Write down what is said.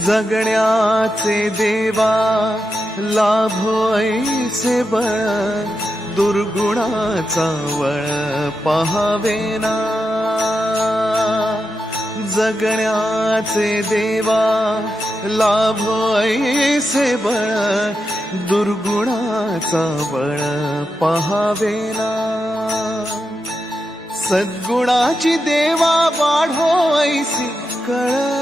जगण्याचे देवा लाभोयचे बळ दुर्गुणाचा वळ पहावेना जगण्याचे देवा लाभो बळ दुर्गुणाचा बळ पहावेना सद्गुणाची देवा वाढो ऐसी कळ